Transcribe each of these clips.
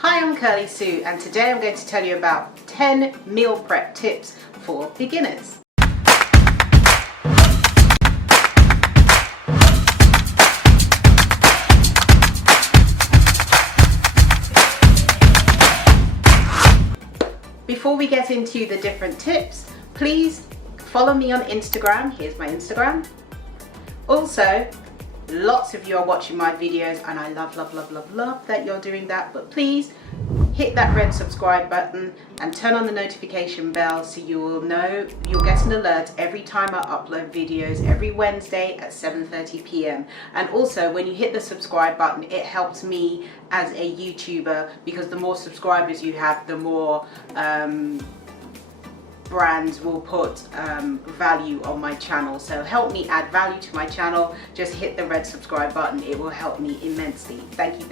Hi, I'm Kirly Sue, and today I'm going to tell you about 10 meal prep tips for beginners. Before we get into the different tips, please follow me on Instagram. Here's my Instagram. Also, lots of you are watching my videos and I love that you're doing that, but please hit that red subscribe button and turn on the notification bell so you will know you'll get an alert every time I upload videos every Wednesday at 7:30 p.m. And also, when you hit the subscribe button, it helps me as a YouTuber, because the more subscribers you have, the more brands will put value on my channel. So help me add value to my channel. Just hit the red subscribe button. It will help me immensely. Thank you.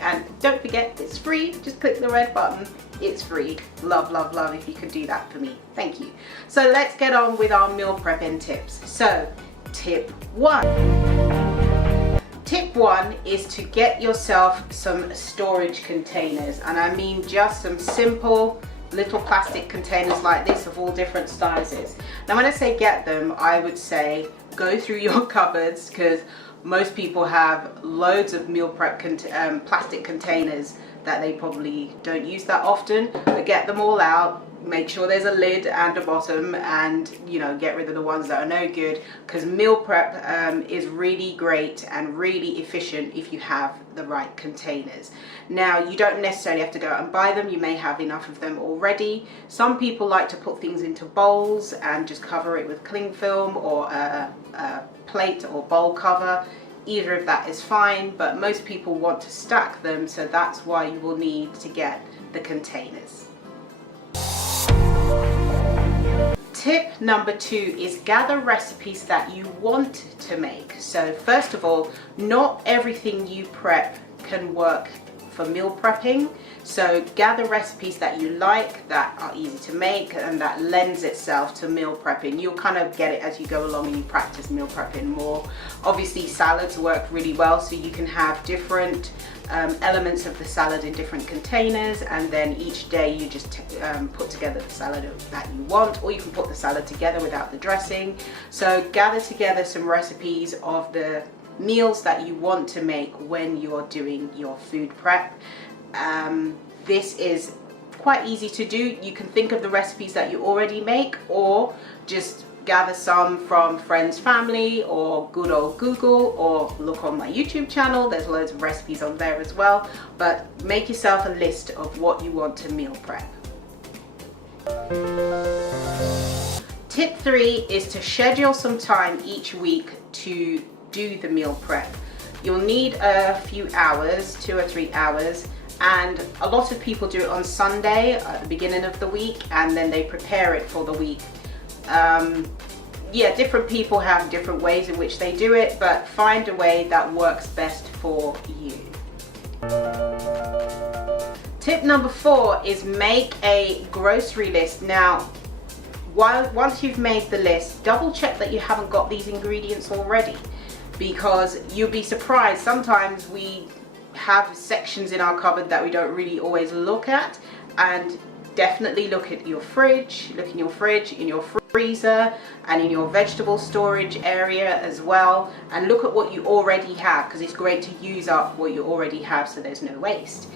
And don't forget, it's free. Just click the red button. It's free. Love if you could do that for me. Thank you. So let's get on with our meal prepping tips. So tip 1. Tip 1 is to get yourself some storage containers, and I mean just some simple little plastic containers like this of all different sizes. Now when I say get them, I would say go through your cupboards, because most people have loads of meal prep plastic containers that they probably don't use that often, but get them all out. Make sure there's a lid and a bottom, and get rid of the ones that are no good, because meal prep is really great and really efficient if you have the right containers. Now, you don't necessarily have to go out and buy them. You may have enough of them already. Some people like to put things into bowls and just cover it with cling film or a plate or bowl cover. Either of that is fine, but most people want to stack them, so that's why you will need to get the containers. Tip number 2 is gather recipes that you want to make. So first of all, not everything you prep can work for meal prepping. So gather recipes that you like, that are easy to make, and that lends itself to meal prepping. You'll kind of get it as you go along and you practice meal prepping more. Obviously, salads work really well, so you can have different elements of the salad in different containers, and then each day you just put together the salad that you want, or you can put the salad together without the dressing. So gather together some recipes of the meals that you want to make when you're doing your food prep. This is quite easy to do. You can think of the recipes that you already make, or just gather some from friends, family, or good old Google, or look on my YouTube channel. There's loads of recipes on there as well, but make yourself a list of what you want to meal prep. Tip 3 is to schedule some time each week to do the meal prep. You'll need a few hours, 2 or 3 hours, and a lot of people do it on Sunday at the beginning of the week, and then they prepare it for the week. Yeah, different people have different ways in which they do it, but find a way that works best for you. Tip number 4 is make a grocery list. Now, once you've made the list, double check that you haven't got these ingredients already, because you'll be surprised. Sometimes we have sections in our cupboard that we don't really always look at, and definitely look in your fridge, in your freezer, and in your vegetable storage area as well, and look at what you already have, because it's great to use up what you already have so there's no waste.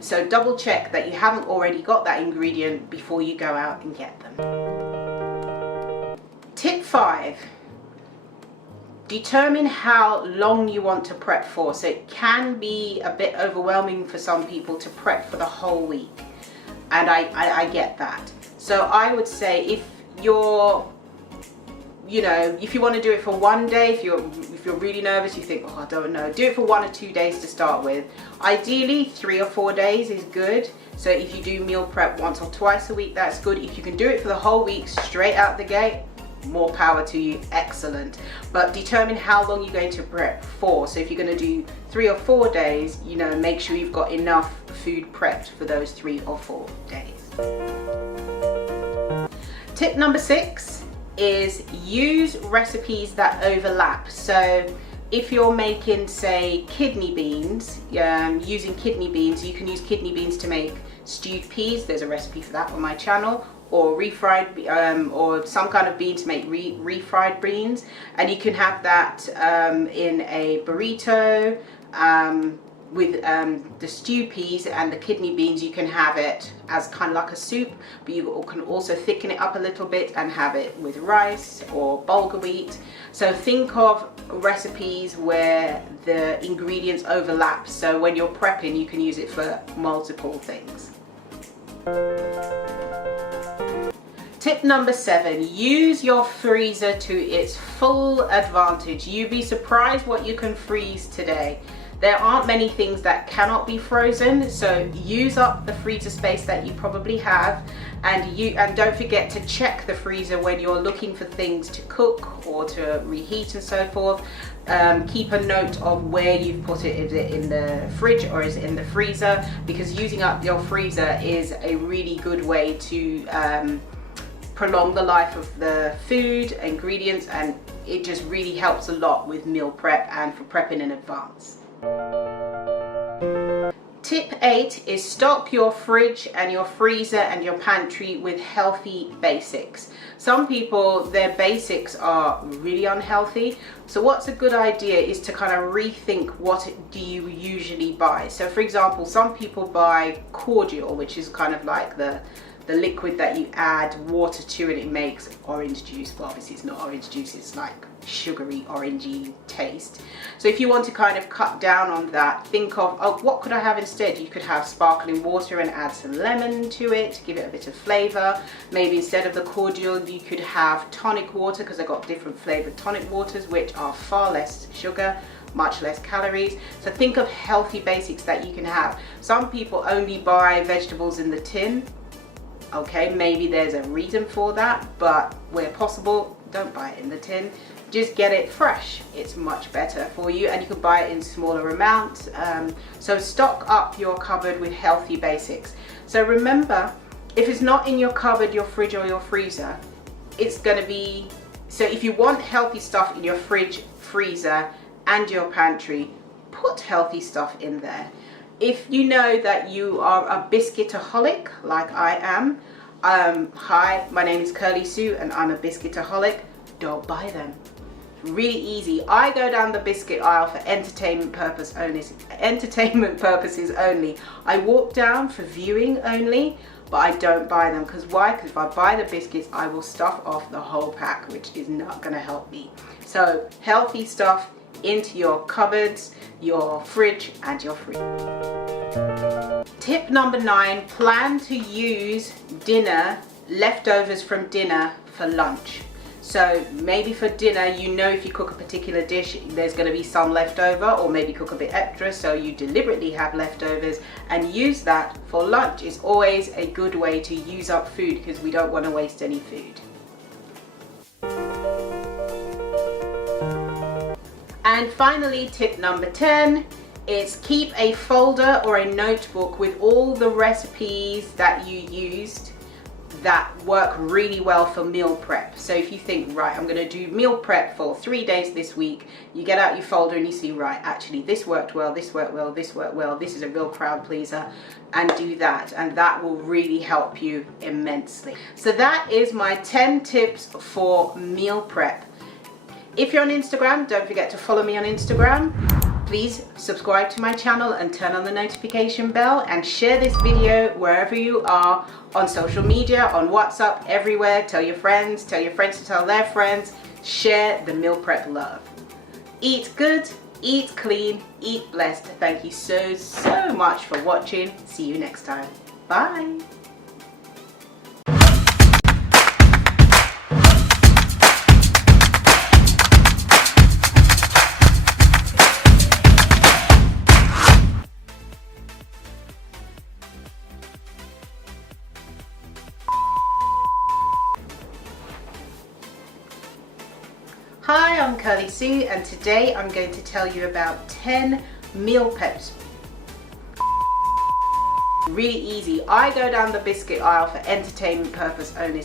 So double check that you haven't already got that ingredient before you go out and get them. Tip 5. Determine how long you want to prep for. So it can be a bit overwhelming for some people to prep for the whole week, and I get that. So I would say if you're, if you want to do it for one day, if you're really nervous, you think, oh, I don't know, do it for 1 or 2 days to start with. Ideally 3 or 4 days is good. So if you do meal prep once or twice a week, that's good. If you can do it for the whole week straight out the gate, more power to you, excellent. But determine how long you're going to prep for. So if you're going to do 3 or 4 days, make sure you've got enough food prepped for those 3 or 4 days. Tip number 6 is use recipes that overlap. So if you're making, say, kidney beans, using kidney beans, you can use kidney beans to make stewed peas. There's a recipe for that on my channel. Or refried, or some kind of bean to make refried beans, and you can have that in a burrito with the stewed peas and the kidney beans. You can have it as kind of like a soup, but you can also thicken it up a little bit and have it with rice or bulgur wheat. So think of recipes where the ingredients overlap, so when you're prepping you can use it for multiple things. Tip number 7, use your freezer to its full advantage. You'd be surprised what you can freeze today. There aren't many things that cannot be frozen, so use up the freezer space that you probably have, and don't forget to check the freezer when you're looking for things to cook or to reheat and so forth. Keep a note of where you've put it. Is it in the fridge or is it in the freezer? Because using up your freezer is a really good way to prolong the life of the food, ingredients, and it just really helps a lot with meal prep and for prepping in advance. Tip 8 is stock your fridge and your freezer and your pantry with healthy basics. Some people, their basics are really unhealthy, so what's a good idea is to kind of rethink what do you usually buy. So for example, some people buy cordial, which is kind of like the liquid that you add water to and it makes orange juice. Well, obviously it's not orange juice, it's like sugary orangey taste. So if you want to kind of cut down on that, think of, oh, what could I have instead? You could have sparkling water and add some lemon to it to give it a bit of flavor. Maybe instead of the cordial you could have tonic water, because I've got different flavored tonic waters which are far less sugar, much less calories. So think of healthy basics that you can have. Some people only buy vegetables in the tin. Okay, maybe there's a reason for that, but where possible, don't buy it in the tin. Just get it fresh. It's much better for you, and you can buy it in smaller amounts. So stock up your cupboard with healthy basics. So remember, if it's not in your cupboard, your fridge or your freezer, it's going to be, so if you want healthy stuff in your fridge, freezer and your pantry, put healthy stuff in there. If you know that you are a biscuitaholic like I am, hi, my name is Kirly Sue and I'm a biscuitaholic, don't buy them. Really easy. I go down the biscuit aisle for entertainment purposes only. I walk down for viewing only, but I don't buy them. Because why? Because if I buy the biscuits, I will stuff off the whole pack, which is not going to help me. So healthy stuff into your cupboards, your fridge and your freezer. Tip number 9, plan to use leftovers from dinner for lunch. So maybe for dinner, you know, if you cook a particular dish, there's going to be some leftover, or maybe cook a bit extra, so you deliberately have leftovers and use that for lunch. It's always a good way to use up food because we don't want to waste any food. And finally, tip number 10 is keep a folder or a notebook with all the recipes that you used that work really well for meal prep. So if you think, right, I'm going to do meal prep for 3 days this week, you get out your folder and you see, right, actually this worked well, this worked well, this worked well, this is a real crowd pleaser, and do that, and that will really help you immensely. So that is my 10 tips for meal prep. If you're on Instagram, don't forget to follow me on Instagram. Please subscribe to my channel and turn on the notification bell, and share this video wherever you are, on social media, on WhatsApp, everywhere. Tell your friends to tell their friends. Share the meal prep love. Eat good, eat clean, eat blessed. Thank you so much for watching. See you next time. Bye. Hi, I'm Kirly Sue, and today I'm going to tell you about 10 meal preps. Really easy. I go down the biscuit aisle for entertainment purpose only.